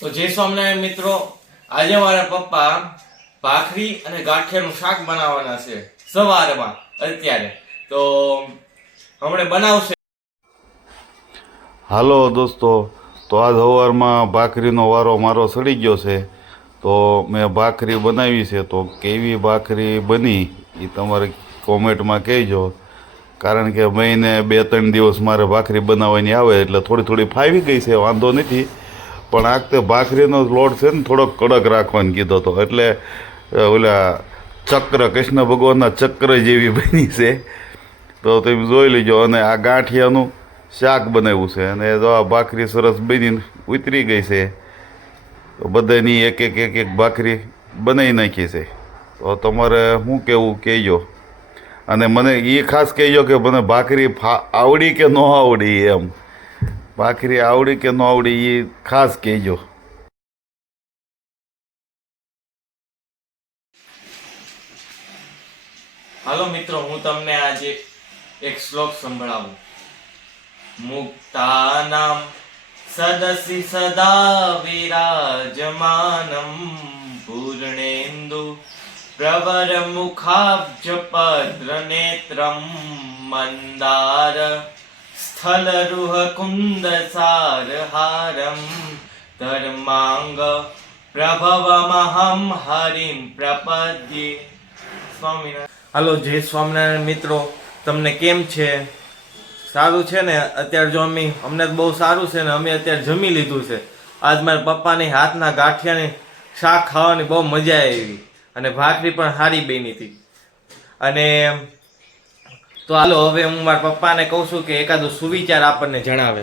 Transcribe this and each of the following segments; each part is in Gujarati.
તો જય સ્વામિનારાયણ મિત્રો, આજે મારા પપ્પા ભાખરી અને ગાંઠિયાનું શાક બનાવવાના છે સવારમાં, અત્યારે. તો હમણે બનાવશે. હાલો દોસ્તો, તો આજ સવારમાં ભાખરીનો વારો મારો સડી ગયો છે. તો મેં ભાખરી બનાવી છે, તો કેવી ભાખરી બની એ તમારે કોમેન્ટમાં કહેજો. કારણ કે મહિને બે ત્રણ દિવસ મારે ભાખરી બનાવવાની આવે, એટલે થોડી થોડી ફાવી ગઈ છે, વાંધો નથી. પણ આ વખતે ભાખરીનો લોટ છે ને થોડોક કડક રાખવાનું કીધો હતો એટલે ઓલા ચક્ર, કૃષ્ણ ભગવાનના ચક્ર જેવી બની છે. તો તમે જોઈ લેજો, અને આ ગાંઠિયાનું શાક બનાવ્યું છે. અને જો આ ભાખરી સરસ બનીને ઉતરી ગઈ છે. તો બધાની એક એક એક એક ભાખરી બનાવી નાખી છે. તો તમારે શું કહેવું કહેજો? અને મને એ ખાસ કહેજો કે મને ભાખરી ફા- આવડી કે ન આવડી એમ. ભાખરી આવડી કે ન આવડી એ ખાસ કહેજો. હાલો મિત્રો, હું તમને આજે એક શ્લોક સંભળાવું. મુક્તાનામ સદસી સદા વિરાજમાનમ પૂર્ણેન્દુ પ્રવર મુખાબ્જ પદ્ર નેત્રમ મંદાર. સ્થલરુહ કુંદ સારહારમ ધર્માંગ પ્રભવમહમ હરિમ પ્રપદ્યે સ્વામિનારાયણ હાલો, જય સ્વામિનારાયણ મિત્રો, તમને કેમ છે? સારું છે ને? અત્યારે જો અમે, અમને બહુ સારું છે ને, અમે અત્યારે જમી લીધું છે. આજ મારા પપ્પાની હાથના ગાંઠિયાની શાક ખાવાની બહુ મજા આવી. અને ભાખરી પણ સારી બની હતી. અને તો હાલો, હવે હું મારા પપ્પાને કહું છું કે એકાદો સુવિચાર આપણને જણાવે.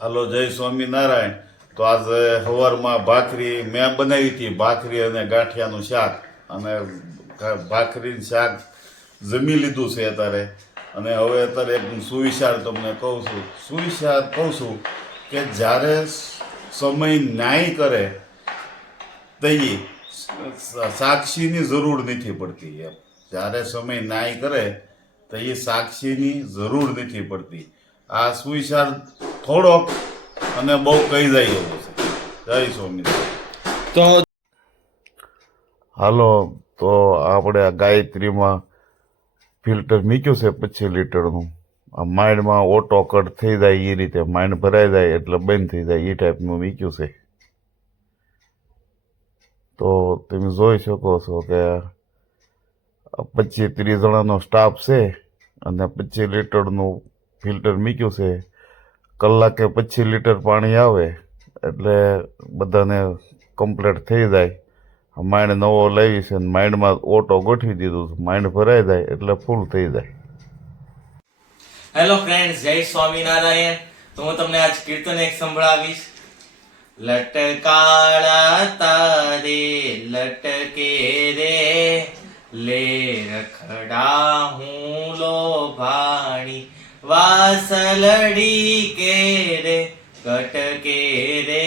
હાલો, જય સ્વામિનારાયણ. તો આજે સવારમાં ભાખરી મેં બનાવી હતી, ભાખરી અને ગાંઠિયાનું શાક. અને ભાખરીનું શાક જમી લીધું છે અત્યારે. અને હવે અત્યારે એક સુવિચાર તમને કહું છું. સુવિચાર કહું છું કે જ્યારે સમય ન્યાય કરે તઈએ સાક્ષીની જરૂર નથી પડતી એમ. જ્યારે સમય ન્યાય કરે તો એ સાક્ષીની જરૂર નથી પડતી. આ સુવિચાર થોડોક અને બહુ કહી જાય એવો છે. જય સ્વામી તો હાલો તો આપણે આ ગાયત્રીમાં ફિલ્ટર મૂક્યું છે પચીસ લીટરનું. આ માઇન્ડમાં ઓટો કટ થઈ જાય એ રીતે માઇન્ડ ભરાઈ જાય એટલે બંધ થઈ જાય એ ટાઈપનું મૂક્યું છે. તો તમે જોઈ શકો છો કે પચીસ ત્રીસ જણાનો સ્ટાફ છે અને પચીસ લીટરનું ફિલ્ટર મૂક્યું છે. કલાકે પચીસ લીટર પાણી આવે એટલે બધાને કમ્પ્લીટ થઈ જાય. માઇન્ડ નવો લાવી છે અને માઇન્ડમાં ઓટો ગોઠવી દીધું છે. માઇન્ડ ભરાઈ જાય એટલે ફૂલ થઈ જાય. હેલો ફ્રેન્ડ્સ જય સ્વામિનારાયણ. તો હું તમને આજ કીર્તન એક સંભળાવીશ. લટકાળા તારે, લટકે રે. લે રખડા હું લો ભાણી, વાસલડી કે રે કટકે રે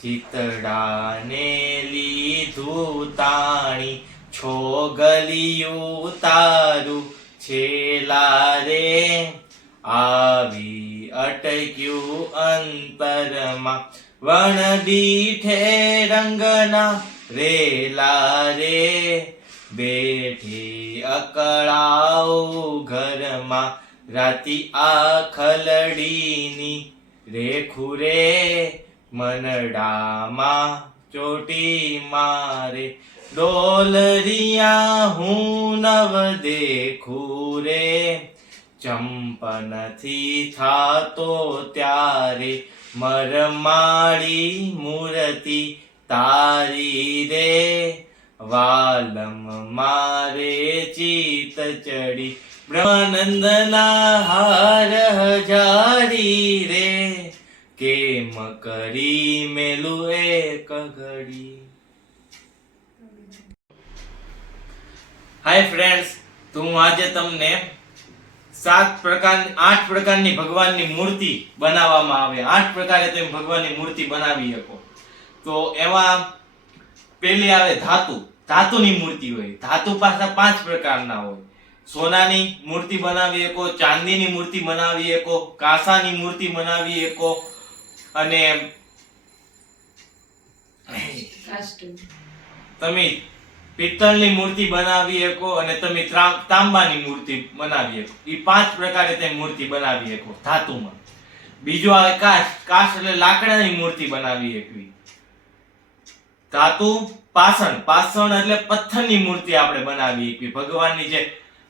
ચિતડાને લીધું તાણી છો ગલિયું તારું છેલા રે. આવી અટક્યું અંતરમાં વણ દીઠે રંગના રેલા રે. બેઠી અકળાઓ ઘરમાં રાતી આ રેખું રે મનડામાં ચોટી મારે. ડોલરિયા હું નવ દેખું રે. ચંપનથી થાતો ત્યારે મરમાળી મૂર્તિ તારી રે. વાલમ મારે ચિત ચડી. બ્રહ્માનંદના હાર હજારી રે. કેમ કરી મેલું એક ઘડી? હાય ફ્રેન્ડ્સ તો હું આજે તમને સાત પ્રકાર આઠ પ્રકારની ભગવાનની મૂર્તિ બનાવવામાં આવે. આઠ પ્રકારે તમે ભગવાનની મૂર્તિ બનાવી શકો. તો એમાં પેલી આવે ધાતુ. ધાતુની મૂર્તિ હોય, ધાતુ પાછા પાંચ પ્રકારના હોય. સોનાની મૂર્તિ બનાવી શકો, ચાંદીની મૂર્તિ બનાવી શકો, કાંસાની મૂર્તિ બનાવી શકો, અને તમે પિત્તળની મૂર્તિ બનાવી શકો અને તમે તાંબાની મૂર્તિ બનાવી શકો. એ પાંચ પ્રકારે તમે મૂર્તિ બનાવી શકો ધાતુમાં. બીજો આવે કાશ કાશ એટલે લાકડાની મૂર્તિ બનાવી શકવી. ધાતુ પાષણ. પાષણ એટલે પથ્થરની મૂર્તિ આપણે બનાવી શકવી ભગવાનની જે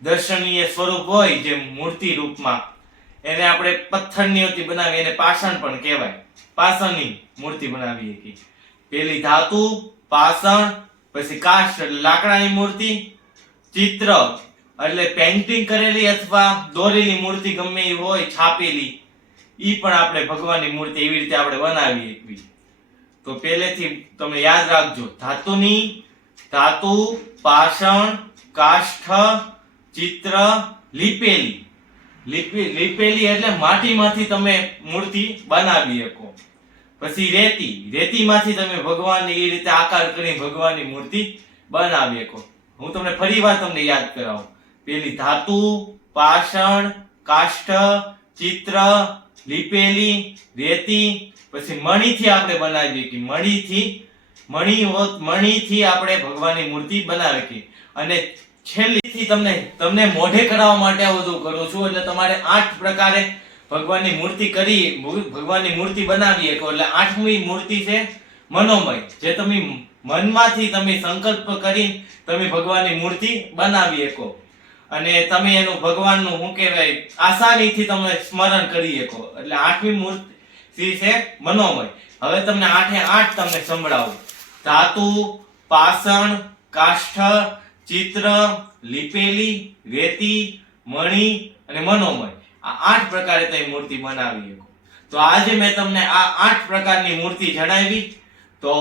દર્શનીય સ્વરૂપ હોય જે મૂર્તિ રૂપમાં, એને આપણે પથ્થરની હતી બનાવી એને પાષણ પણ કહેવાય. પાષણની મૂર્તિ બનાવી હતી પેલી ધાતુ, પાષણ, પછી કાષ્ટ લાકડાની મૂર્તિ, ચિત્ર એટલે પેઇન્ટિંગ કરેલી અથવા દોરેલી મૂર્તિ ગમે એ હોય, છાપેલી, ઈ પણ આપણે ભગવાનની મૂર્તિ એવી રીતે આપણે બનાવી શકવી તો પહેલેથી તમે યાદ રાખજો, ધાતુની, ધાતુ, પાષણ, કાષ્ઠ, ચિત્ર, લીપેલી. લીપેલી એટલે માટીમાંથી તમે મૂર્તિ બનાવી શકો. પછી રેતી. રેતીમાંથી તમે ભગવાનની એ રીતે આકાર કરી ભગવાનની મૂર્તિ બનાવી શકો. હું તમને ફરી વાર તમને યાદ કરાવું. પેલી ધાતુ, પાષણ, કાષ્ઠ ચિત્ર, લીપેલી, રેતી, પછી મણીથી આપણે બનાવી કે મણીથી, મણી હોત, મણીથી આપણે ભગવાનની મૂર્તિ બનાવી કે અને છેલ્લીથી તમને તમને મોઢે કરાવવા માટે આ બધું કરું છું, એટલે તમારે આઠ પ્રકારે ભગવાનની મૂર્તિ કરી ભગવાનની મૂર્તિ બનાવી શકો એટલે આઠમી મૂર્તિ છે મનોમય, જે તમે મનમાંથી તમે સંકલ્પ કરી તમે ભગવાનની મૂર્તિ બનાવી શકો. અને તમે એનું ભગવાનનું શું કહેવાય, આસાનીથી તમે સ્મરણ કરી શકો. એટલે આઠમી મૂર્તિ છે, મનોમય. હવે તમને આઠે આઠ તમને સંભળાવું. ધાતુ, પાષણ, કાષ્ઠ, ચિત્ર, લીપેલી, રેતી, મણી અને મનોમય. આ આઠ પ્રકારે તમે મૂર્તિ બનાવી શકો. તો આજે મેં તમને આ આઠ પ્રકારની મૂર્તિ જણાવી. તો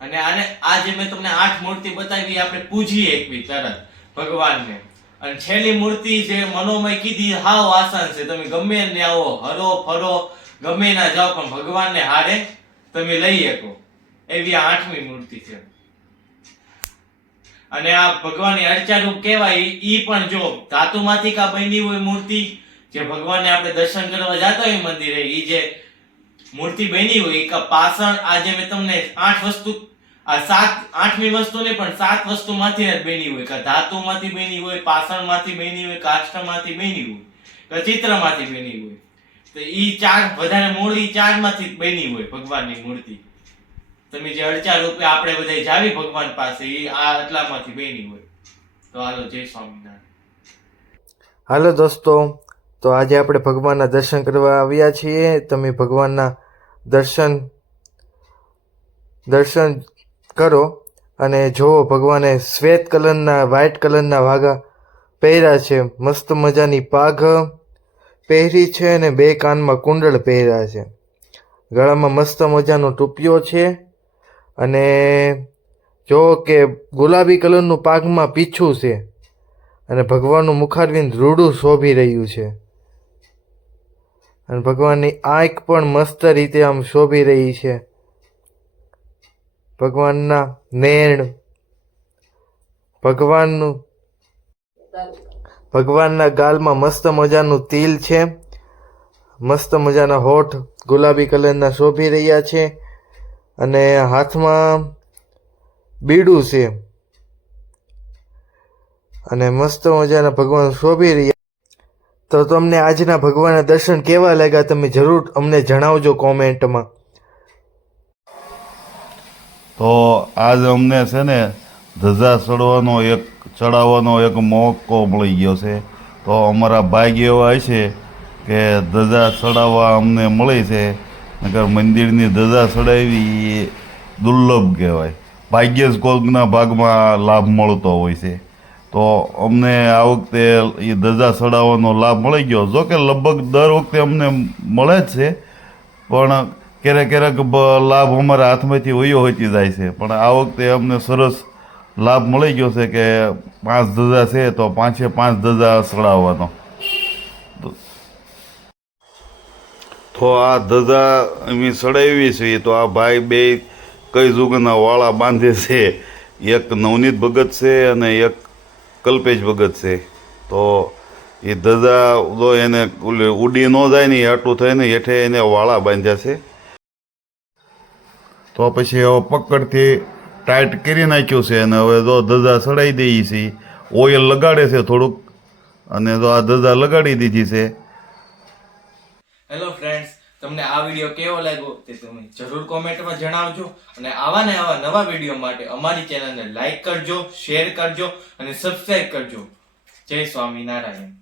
અને આને આજે મેં તમને આઠ મૂર્તિ બતાવી. આપણે પૂજીએ એકવી તરત ભગવાનને. અને છેલ્લી મૂર્તિ જે મનોમય કીધી, હાવ આસાન છે. તમે ગમે ને આવો, હરો ફરો, ગમે ના જાઓ, પણ ભગવાનને હારે તમે લઈ શકો. એવી આઠમી મૂર્તિ છે. અને આ ભગવાનની અર્ચારૂપ કહેવાય, ઈ- પણ જો ધાતુમાંથી કા બની હોય મૂર્તિ, જે ભગવાનને આપણે દર્શન કરવા જતા હોય મંદિરે, ઈ જે મૂર્તિ બની હોય કા પાષણ આજે મેં તમને આઠ વસ્તુ આ સાત, આઠમી વસ્તુ નહીં પણ સાત વસ્તુમાંથી બની હોય. કે ધાતુમાંથી બની હોય, પાષણમાંથી બની હોય, કાષ્ઠમાંથી બની હોય, કે ચિત્રમાંથી બની હોય. તો ઈ ચાર વધારે મૂળ ઈ ચારમાંથી બની હોય, ભગવાનની મૂર્તિ. તમે જે અડચા રૂપે આપણે બધા જાવી ભગવાન પાસે, ઈ આ આટલામાંથી બની હોય. તો હાલો, જય સ્વામિનારાયણ. હાલો દોસ્તો, તો આજે આપણે ભગવાનના દર્શન કરવા આવ્યા છીએ. તમે ભગવાનના દર્શન દર્શન કરો અને જુઓ ભગવાને શ્વેત કલરના, વ્હાઇટ કલરના વાઘા પહેર્યા છે, મસ્ત મજાની પાઘ પહેરી છે અને બે કાનમાં કુંડળ પહેર્યા છે. ગળામાં મસ્ત મજાનો ટૂપિયો છે અને જો કે ગુલાબી કલરનું પાઘમાં પીછું છે અને ભગવાનનું મુખારવિંદ રૂડું શોભી રહ્યું છે. અને ભગવાનની આંખ પણ મસ્ત રીતે આમ શોભી રહી છે. ભગવાનના નેણ, ભગવાનનું, ભગવાનના ગાલમાં મસ્ત મજાનું તિલ છે. મસ્ત મજાના હોઠ ગુલાબી કલરના શોભી રહ્યા છે અને હાથમાં બીડું છે. અને મસ્ત મજાના ભગવાન શોભી રહ્યા તો તમને આજના ભગવાનના દર્શન કેવા લાગ્યા તમે જરૂર અમને જણાવજો કોમેન્ટમાં. તો આજ અમને છે ને ધજા ચડવાનો એક, ચડાવવાનો એક મોકો મળી ગયો છે. તો અમારા ભાગ્ય એવા છે કે ધજા ચડાવવા અમને મળી છે. નકર મંદિરની ધજા ચડાવી એ દુર્લભ કહેવાય. ભાગ્ય જ કોઈકના ભાગમાં લાભ મળતો હોય છે. તો અમને આ વખતે એ ધજા ચડાવવાનો લાભ મળી ગયો. જો કે લગભગ દર વખતે અમને મળે જ છે. પણ ક્યારેક ક્યારેક લાભ અમારા હાથમાંથી ઓયો હોતી જાય છે. પણ આ વખતે અમને સરસ લાભ મળી ગયો છે કે પાંચ ધજા છે તો પાંચે પાંચ ધજા સડાવવાનો. તો- આ ધજા અમે ચડાવી છે, તો આ ભાઈ બે કઈ જુગના વાળા બાંધે છે. એક નવનીત ભગત છે અને એક કલ્પેશ ભગત છે. તો એ ધજા તો એને ઉડી ન જાય ને એ આટલું થઈને હેઠે એને વાળા બાંધ્યા છે. તો પછી હવે પકડથી ટાઈટ કરી નાખ્યું છે અને હવે જો ધજા સડાઈ દઈએ છીએ ઓઇલ લગાડે છે થોડુંક, અને જો આ ધજા લગાડી દીધી છે. હેલો ફ્રેન્ડ્સ તમને આ વીડિયો કેવો લાગ્યો તે તમે જરૂર કોમેન્ટમાં જણાવજો અને આવા ને આવા નવા વીડિયો માટે અમારી ચેનલને લાઈક કરજો શેર કરજો અને સબસ્ક્રાઇબ કરજો. જય સ્વામિનારાયણ.